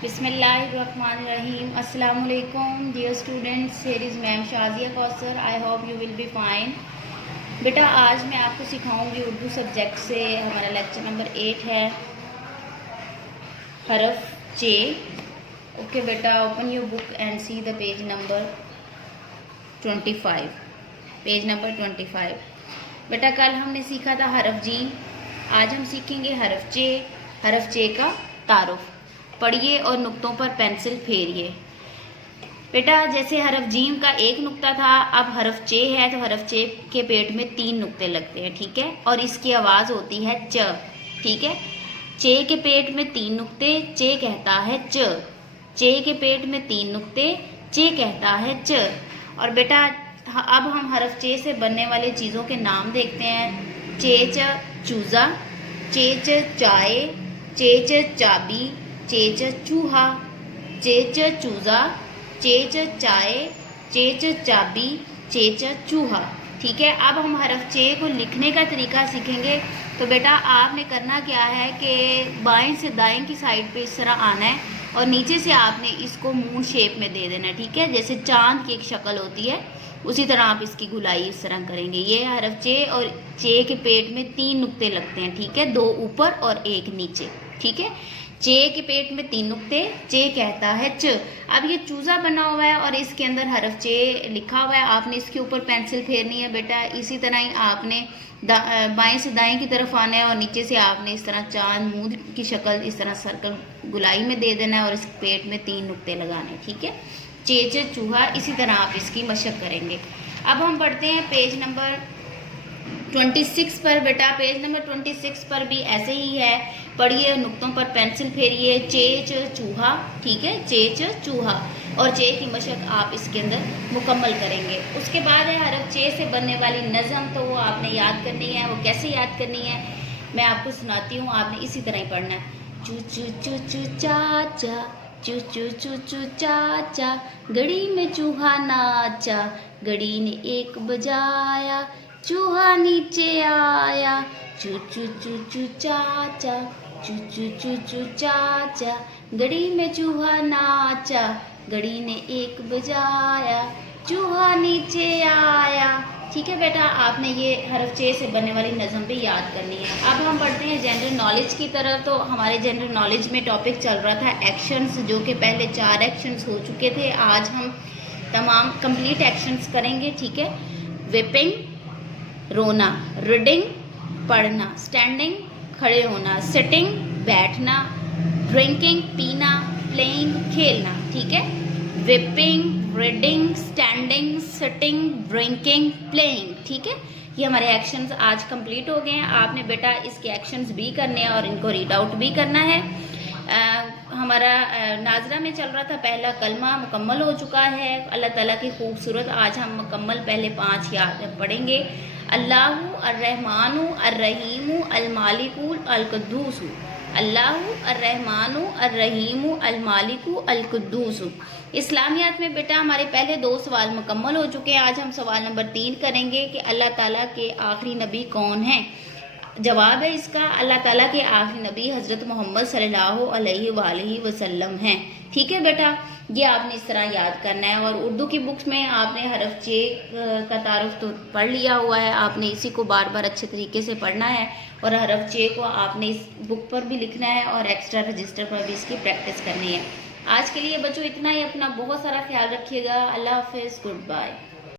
Bismillahirrahmanirrahim. Assalamu alaikum dear students. Here is ma'am Shazia Kausar. I hope you will be fine. बेटा आज मैं आपको सिखाऊंगी Urdu subject से हमारा लेक्चर नंबर 8 है हरफ जे. ओके बेटा, open your book and see the page number 25. Page number 25. बेटा कल हमने सीखा था हरफ जी, आज हम सीखेंगे हरफ जे. हरफ जे का तारुफ पढ़िए और नुक्तों पर पेंसिल फेरिए. बेटा जैसे हरफ जीम का एक नुक्ता था, अब हरफ चे है तो हरफ चे के पेट में 3 नुक्ते लगते हैं, ठीक है, और इसकी आवाज़ होती है च, ठीक है. चे के पेट में 3 नुक्ते, चे कहता है च. चे के पेट में 3 नुक्ते, चे कहता है च. और बेटा अब हम हरफ चे से बनने वाली चीज़ों के नाम देखते हैं. चेच चूज़ा, चेच चाय, चेच चाबी, चेच चूहा. चेच चूज़ा, चेच चाय, चेच चाबी, चेच चूहा, ठीक है. अब हम हरफ चे को लिखने का तरीका सीखेंगे. तो बेटा आपने करना क्या है कि बाएं से दाएं की साइड पे इस तरह आना है और नीचे से आपने इसको मून शेप में दे देना है, ठीक है. जैसे चांद की एक शक्ल होती है उसी तरह आप इसकी गुलाई इस तरह करेंगे. ये हरफ चे और चे के पेट में 3 नुक्ते लगते हैं, ठीक है, 2 ऊपर और 1 नीचे, ठीक है. चे के पेट में 3 नुक्ते, चे कहता है च. अब ये चूज़ा बना हुआ है और इसके अंदर हरफ चे लिखा हुआ है. आपने इसके ऊपर पेंसिल फेरनी है बेटा. इसी तरह ही आपने बाएं से दाएं की तरफ आना है और नीचे से आपने इस तरह चांद मूंद की शक्ल इस तरह सर्कल गुलाई में दे देना है और इस पेट में 3 नुक्ते लगाने हैं, ठीक है. चेच चूहा, इसी तरह आप इसकी मशक करेंगे. अब हम पढ़ते हैं पेज नंबर 26 पर. बेटा पेज नंबर 26 पर भी ऐसे ही है. पढ़िए, नुक्तों पर पेंसिल फेरिए. चेच चूहा, ठीक है, चेच चूहा, और चे की मशक आप इसके अंदर मुकम्मल करेंगे. उसके बाद है हरफ चे से बनने वाली नज़म. तो वो आपने याद करनी है. वो कैसे याद करनी है मैं आपको सुनाती हूँ. आपने इसी तरह ही पढ़ना है. चू चू चू चू चाचा, चू चू चू चू चाचा, गड़ी में चूहा नाचा, गड़ी ने 1 बजाया, चूहा नीचे आया. चू चू चू चू चाचा, चू चू चू चू चाचा, गड़ी में चूहा नाचा, गड़ी ने 1 बजाया, चूहा नीचे आया. ठीक है बेटा, आपने ये हरफ चे से बनने वाली नज़म भी याद करनी है. अब हम पढ़ते हैं जनरल नॉलेज की तरफ. तो हमारे जनरल नॉलेज में टॉपिक चल रहा था एक्शंस, जो कि पहले 4 एक्शंस हो चुके थे. आज हम तमाम कंप्लीट एक्शंस करेंगे, ठीक है. विपिंग रोना, रीडिंग पढ़ना, स्टैंडिंग खड़े होना, सिटिंग बैठना, ड्रिंकिंग पीना, प्लेइंग खेलना, ठीक है. Weeping, reading, standing, sitting, drinking, playing, ठीक है. ये हमारे एक्शंस आज कंप्लीट हो गए हैं. आपने बेटा इसके एक्शंस भी करने हैं और इनको रीड आउट भी करना है. हमारा नाजरा में चल रहा था पहला कलमा मुकम्मल हो चुका है. अल्लाह ताला की खूबसूरत आज हम मुकम्मल पहले 5 याद पढ़ेंगे. अल्लाहु अर्रहमानु अर्रहीमु अलमालिकु अलकुद्दूसु. अल्लाहु अर्रहमानु अर्रहीमु अलमालिकु अलकुद्दूसु. इस्लामियात में बेटा हमारे पहले 2 सवाल मुकम्मल हो चुके हैं. आज हम सवाल नंबर 3 करेंगे कि अल्लाह ताला के आखिरी नबी कौन हैं. जवाब है इसका, अल्लाह ताला के आखिरी नबी हज़रत मोहम्मद सल्लल्लाहु अलैहि वसल्लम हैं. ठीक है बेटा, ये आपने इस तरह याद करना है. और उर्दू की बुक्स में आपने हरफ चे का तारुफ तो पढ़ लिया हुआ है. आपने इसी को बार बार अच्छे तरीके से पढ़ना है और हरफ चे को आपने इस बुक पर भी लिखना है और एक्स्ट्रा रजिस्टर पर भी इसकी प्रैक्टिस करनी है. आज के लिए बच्चों इतना ही. अपना बहुत सारा ख्याल रखिएगा. अल्लाह हाफिज़, गुड बाय.